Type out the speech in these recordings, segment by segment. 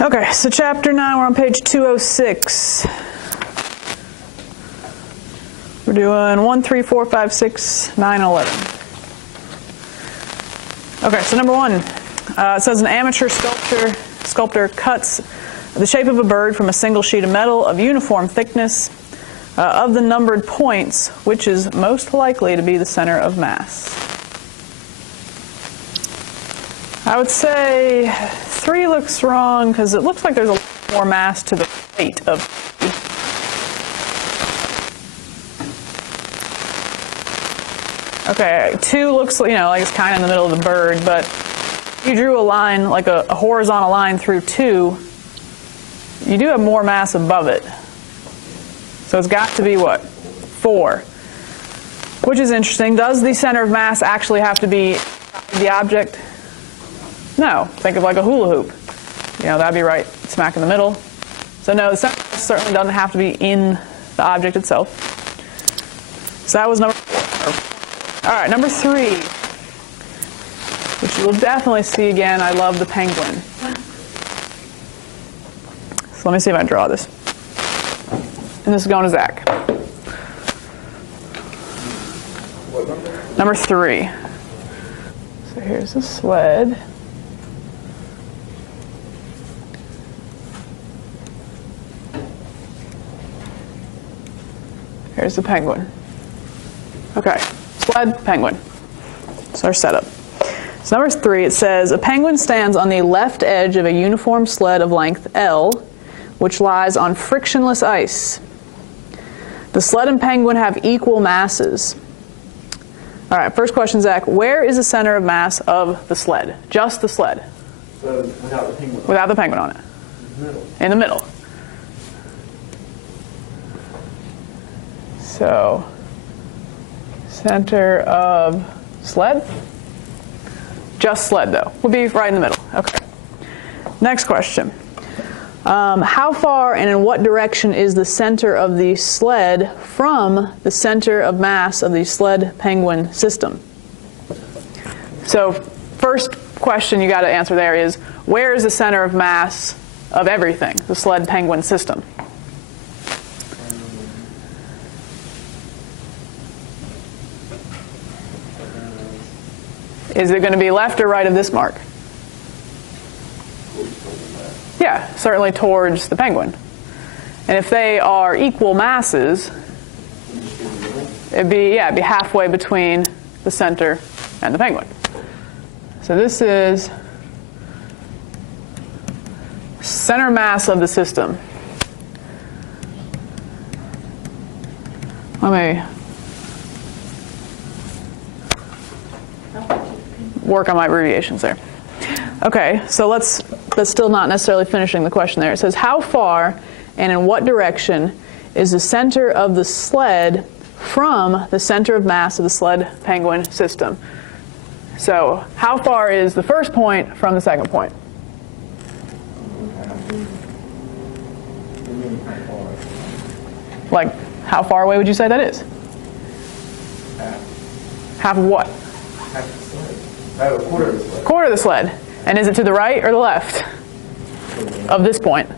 Okay, so chapter 9, we're on page 206. We're doing 1, 3, 4, 5, 6, 9, 11. Okay, so number 1, it says an amateur sculptor cuts the shape of a bird from a single sheet of metal of uniform thickness. Of the numbered points, which is most likely to be the center of mass? I would say 3 looks wrong because it looks like there's a lot more mass to the weight of. Okay, 2 looks, like it's kind of in the middle of the bird, but if you drew a line, like a horizontal line through 2, you do have more mass above it. So it's got to be what? 4. Which is interesting. Does the center of mass actually have to be the object? No. Think of like a hula hoop. That'd be right smack in the middle. So no, the center of mass certainly doesn't have to be in the object itself. So that was number 4. All right, number 3, which you will definitely see again. I love the penguin. So let me see if I can draw this. And this is going to Zach. Number 3. So here's the sled. Here's the penguin. Okay, sled, penguin. That's our setup. So number 3, it says, a penguin stands on the left edge of a uniform sled of length L, which lies on frictionless ice. The sled and penguin have equal masses. All right, first question, Zach. Where is the center of mass of the sled? Just the sled. So without the penguin on it. Without the penguin on it. In the middle. In the middle. So, center of sled? Just sled, though. We'll be right in the middle. Okay. Next question. How far and in what direction is the center of the sled from the center of mass of the sled-penguin system? So first question you got to answer there is, where is the center of mass of everything, the sled-penguin system? Is it going to be left or right of this mark? Yeah, certainly towards the penguin. And if they are equal masses, it'd be halfway between the center and the penguin. So this is center mass of the system. Let me work on my abbreviations there. Okay, so that's still not necessarily finishing the question there. It says, how far and in what direction is the center of the sled from the center of mass of the sled-penguin system? So how far is the first point from the second point? Like, how far away would you say that is? Half of what? Half the sled. A quarter of the sled. Quarter of the sled. And is it to the right or the left of this point? To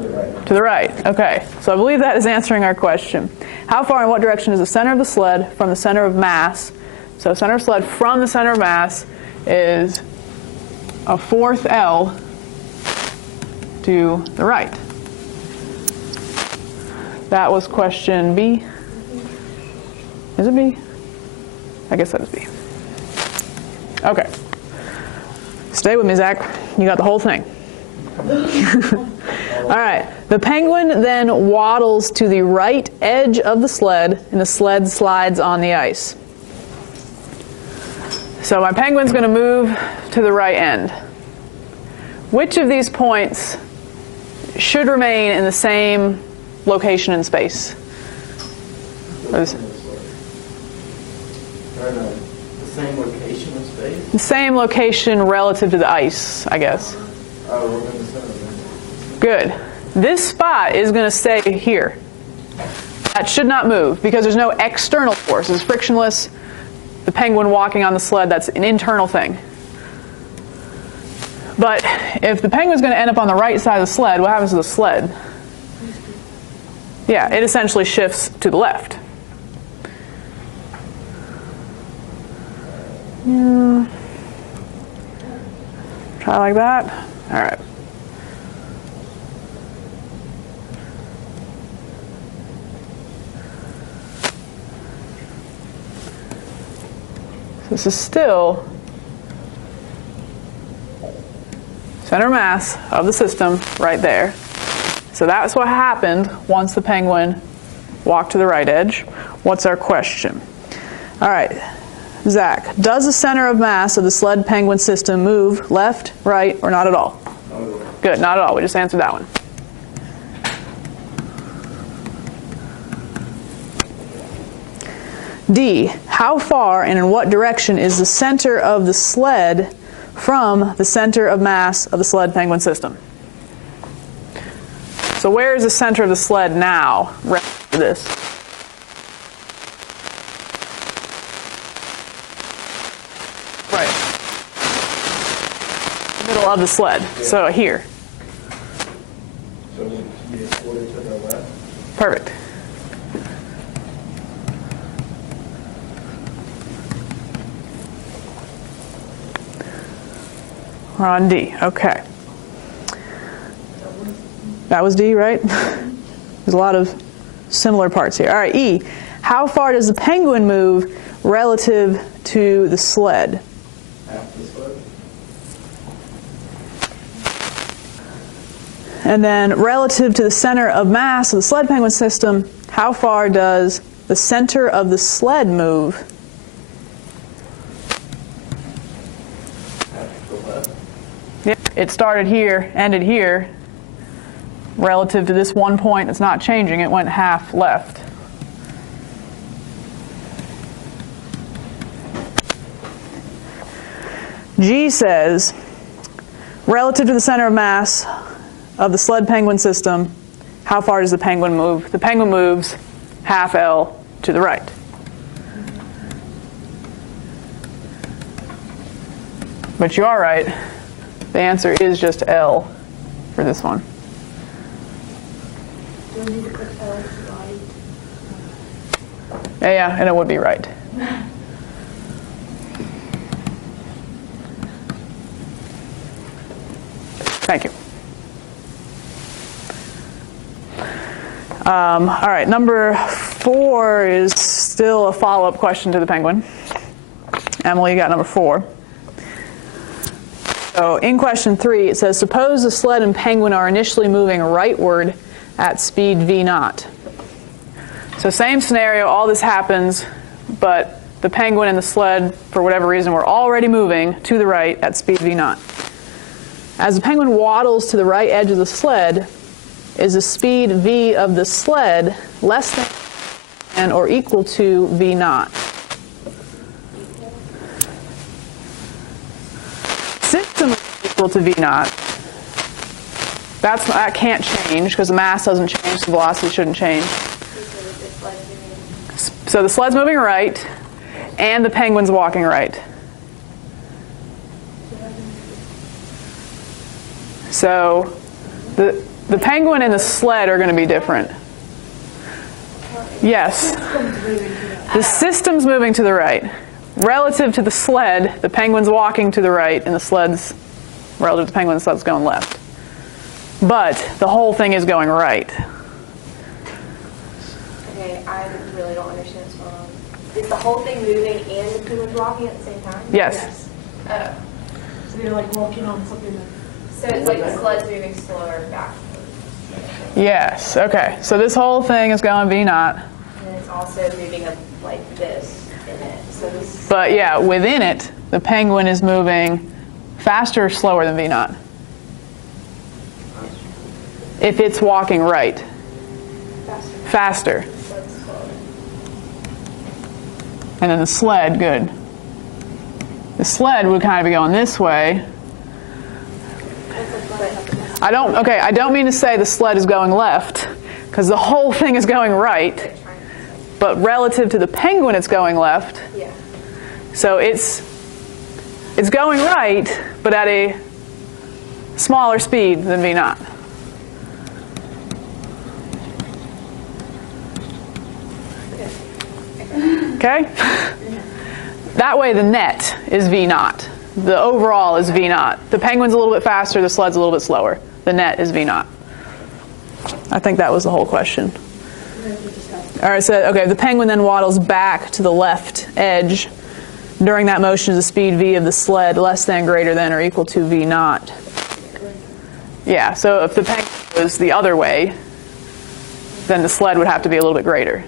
the right. To the right. Okay. So I believe that is answering our question. How far and what direction is the center of the sled from the center of mass? So center of sled from the center of mass is a 4th L to the right. That was question B. Is it B? I guess that is B. Okay. Stay with me, Zach. You got the whole thing. All right. The penguin then waddles to the right edge of the sled, and the sled slides on the ice. So my penguin's going to move to the right end. Which of these points should remain in the same location in space? The same location in space? The same location relative to the ice, I guess. Oh, we're in the center. Good. This spot is going to stay here. That should not move because there's no external force. It's frictionless. The penguin walking on the sled, that's an internal thing. But if the penguin's going to end up on the right side of the sled, what happens to the sled? Yeah, it essentially shifts to the left. Try like that. All right. This is still center mass of the system right there. So that's what happened once the penguin walked to the right edge. What's our question? All right, Zach, does the center of mass of the sled penguin system move left, right, or not at all? Good, not at all. We just answered that one. D, how far and in what direction is the center of the sled from the center of mass of the sled penguin system? So where is the center of the sled now relative to this? Right. Middle of the sled. So here. So we be a quarter to the left. Perfect. We're on D. Okay. That was D, right? There's a lot of similar parts here. All right, E. How far does the penguin move relative to the sled? Half the sled. And then relative to the center of mass of the sled penguin system, how far does the center of the sled move? Half to the left. Yeah, it started here, ended here. Relative to this one point that's not changing, it went half left. G says, relative to the center of mass of the sled penguin system, how far does the penguin move? The penguin moves half L to the right. But you are right. The answer is just L for this one. Yeah, and it would be right. Thank you. All right, number 4 is still a follow-up question to the penguin. Emily, you got number 4. So in question 3, it says, suppose the sled and penguin are initially moving rightward at speed v naught. So same scenario, all this happens, but the penguin and the sled, for whatever reason, were already moving to the right at speed v naught. As the penguin waddles to the right edge of the sled, is the speed v of the sled less than or equal to v naught? System is equal to v naught. That can't change because the mass doesn't change, the velocity shouldn't change. So the sled's moving right, and the penguin's walking right. So the penguin and the sled are going to be different. Yes. The system's moving to the right. Relative to the sled, the penguin's walking to the right, and the sled's, relative to the penguin, the sled's going left. But the whole thing is going right. Okay, I really don't understand what's going on. Is the whole thing moving and the penguin's walking at the same time? Yes. Oh. So you're like walking on something that... So it's like the sled's moving slower back. Yes. Okay. So this whole thing is going v naught. And it's also moving up like this in it. So this. But yeah, within it, the penguin is moving faster or slower than v naught. If it's walking right. Faster. Sled's slower. And then the sled, good. The sled would kind of be going this way. I don't mean to say the sled is going left, because the whole thing is going right. But relative to the penguin, it's going left. Yeah. So it's going right, but at a smaller speed than v naught. Okay? That way the net is v naught. The overall is v naught. The penguin's a little bit faster, the sled's a little bit slower. The net is v naught. I think that was the whole question. All right, so okay, the penguin then waddles back to the left edge. During that motion is the speed v of the sled less than, greater than, or equal to v naught. Yeah, so if the penguin goes the other way, then the sled would have to be a little bit greater.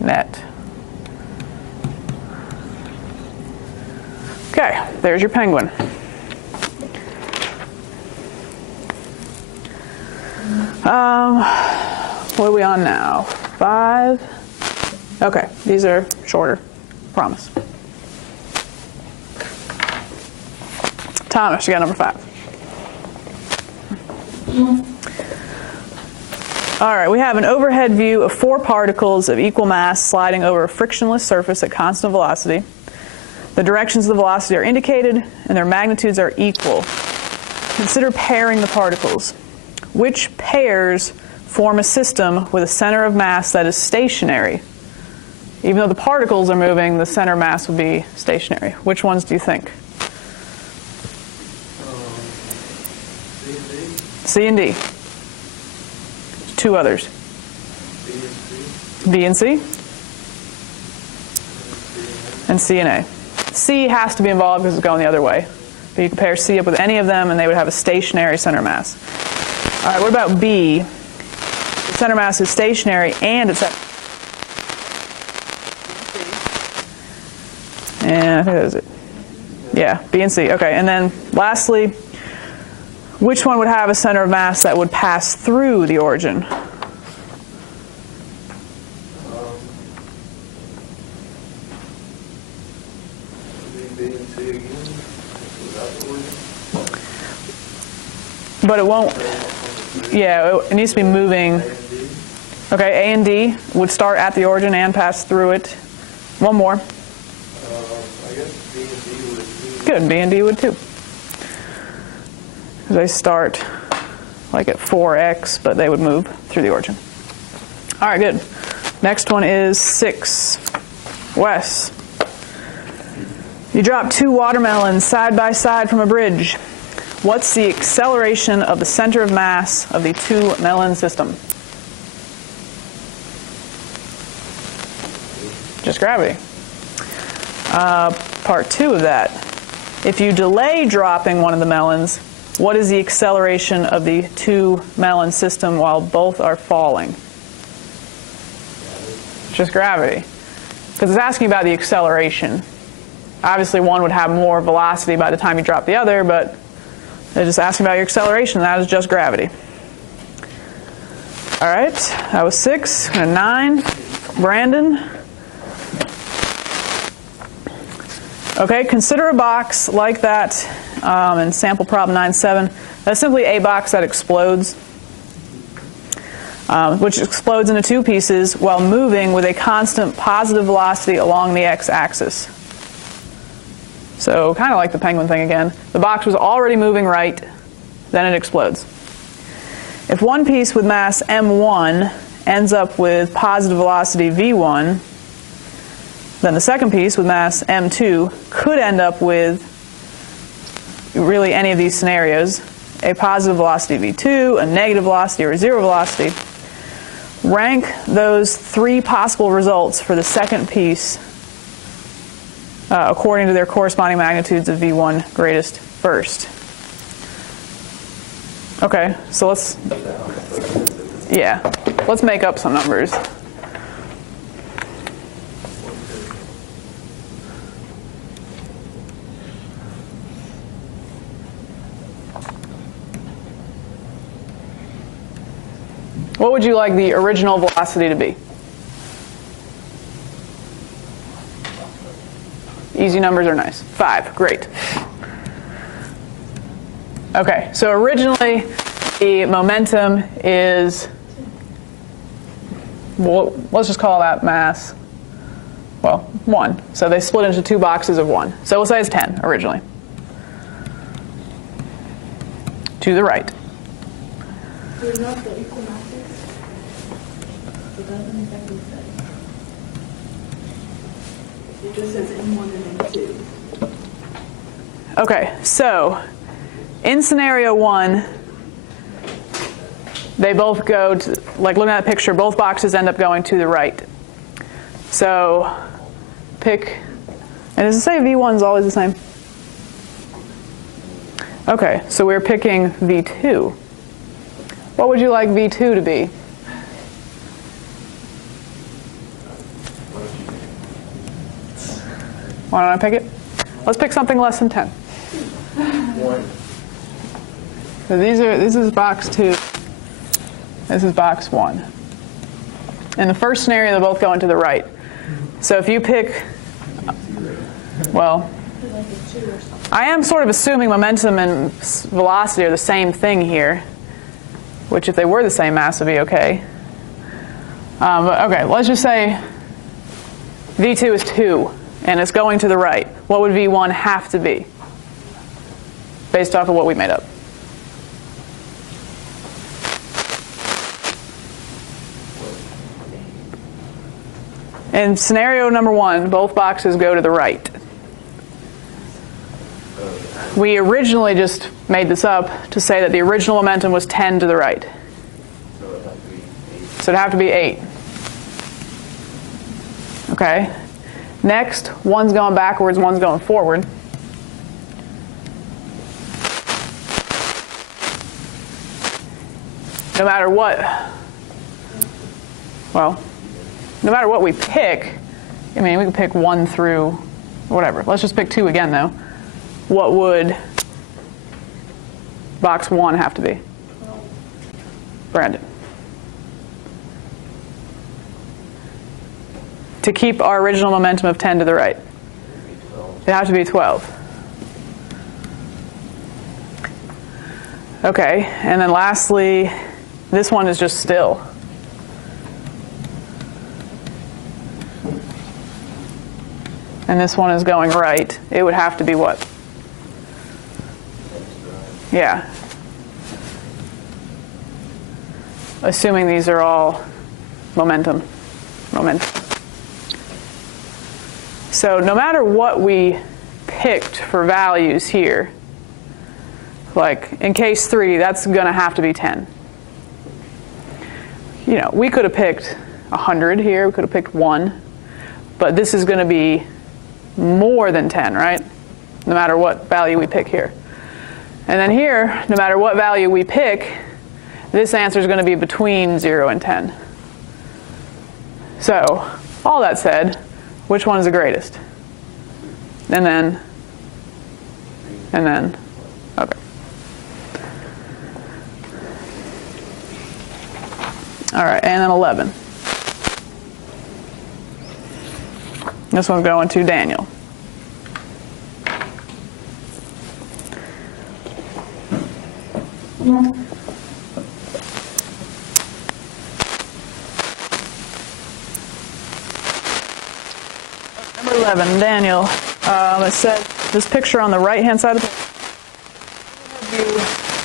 Net. Okay, there's your penguin. What are we on now? 5? Okay, these are shorter, promise. Thomas, you got number 5. All right, we have an overhead view of 4 particles of equal mass sliding over a frictionless surface at constant velocity. The directions of the velocity are indicated, and their magnitudes are equal. Consider pairing the particles. Which pairs form a system with a center of mass that is stationary? Even though the particles are moving, the center of mass would be stationary. Which ones do you think? C and D. 2 others. B and C. And C and A. C has to be involved because it's going the other way. But you can pair C up with any of them and they would have a stationary center mass. All right, what about B? The center mass is stationary and it's at... And I think that is it. Yeah, B and C. Okay, and then lastly, which one would have a center of mass that would pass through the origin? But it won't, yeah, it needs to be moving. Okay, A and D would start at the origin and pass through it. One more. I guess B and D would. Good, B and D would too. They start like at 4x, but they would move through the origin. All right, good. Next one is 6. Wes. You drop 2 watermelons side by side from a bridge. What's the acceleration of the center of mass of the 2 melon system? Just gravity. Part 2 of that. If you delay dropping one of the melons, what is the acceleration of the 2 melon system while both are falling? Just gravity. Because it's asking about the acceleration. Obviously one would have more velocity by the time you drop the other, but they're just asking about your acceleration. That is just gravity. All right, that was 6 and 9. Brandon. Okay, consider a box like that in sample problem 9-7. That's simply a box that explodes, which explodes into 2 pieces while moving with a constant positive velocity along the x-axis. So kind of like the penguin thing again. The box was already moving right, then it explodes. If one piece with mass m1 ends up with positive velocity v1, then the second piece with mass m2 could end up with really any of these scenarios, a positive velocity v2, a negative velocity, or a 0 velocity. Rank those 3 possible results for the second piece according to their corresponding magnitudes of v1 greatest first. Okay, so let's make up some numbers. What would you like the original velocity to be? Easy numbers are nice. 5, great. Okay, so originally the momentum is, well, let's just call that mass, well, 1. So they split into 2 boxes of 1. So we'll say it's 10 originally. to the right. They're not the equal masses. So that doesn't exactly say. It just says M1 and M2. Okay, so in scenario 1, they both go to, like looking at the picture, both boxes end up going to the right. So pick, and does it say V1 is always the same? Okay, so we're picking V2. What would you like V2 to be? Why don't I pick it? Let's pick something less than 10. 1. So this is box 2. This is box 1. In the first scenario, they're both going to the right. So if you pick, well, I am sort of assuming momentum and velocity are the same thing here, which if they were the same mass would be okay. But okay, let's just say V2 is 2, and it's going to the right. What would V1 have to be, based off of what we made up? In scenario number 1, both boxes go to the right. We originally just made this up to say that the original momentum was 10 to the right. So it'd have to be 8. Okay. Next, one's going backwards, one's going forward. No matter what, well, no matter what we pick, I mean, we can pick 1 through whatever. Let's just pick 2 again, though. What would box 1 have to be? Brandon. To keep our original momentum of 10 to the right. It'd have to be 12. Okay, and then lastly, this one is just still. And this one is going right. It would have to be what? Yeah. Assuming these are all momentum. So no matter what we picked for values here, like in case 3, that's going to have to be 10. You know, we could have picked 100 here, we could have picked 1, but this is going to be more than 10, right? No matter what value we pick here. And then here, no matter what value we pick, this answer is going to be between 0 and 10. So, all that said, which one is the greatest? And then, okay. All right, and then 11. This one's going to Daniel. Number 11, Daniel. It said this picture on the right-hand side of the view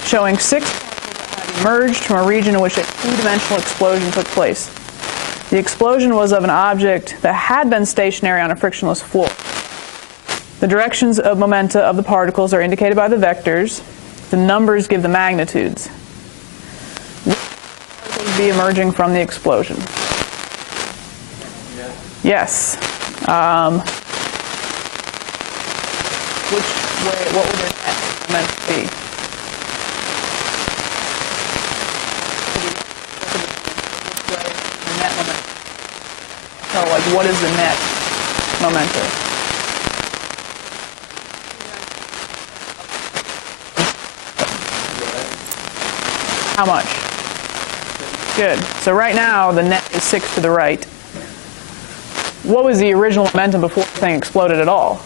showing 6 particles that had emerged from a region in which a 2-dimensional explosion took place. The explosion was of an object that had been stationary on a frictionless floor. The directions of momenta of the particles are indicated by the vectors. The numbers give the magnitudes. Which particles would be emerging from the explosion? Yes. What would their net momenta be? The net momenta. So, like, what is the net momenta? How much? Good. So right now, the net is 6 to the right. What was the original momentum before the thing exploded at all?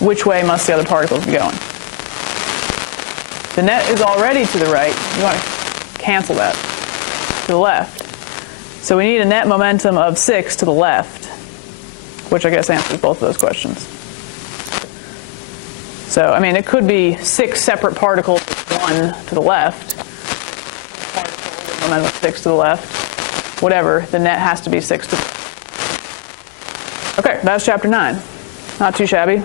Which way must the other particles be going? The net is already to the right. You want to cancel that to the left. So we need a net momentum of 6 to the left, which I guess answers both of those questions. So, I mean, it could be 6 separate particles with 1 to the left, and then with 6 to the left, whatever. The net has to be 6 to the left. Okay, that's chapter 9. Not too shabby.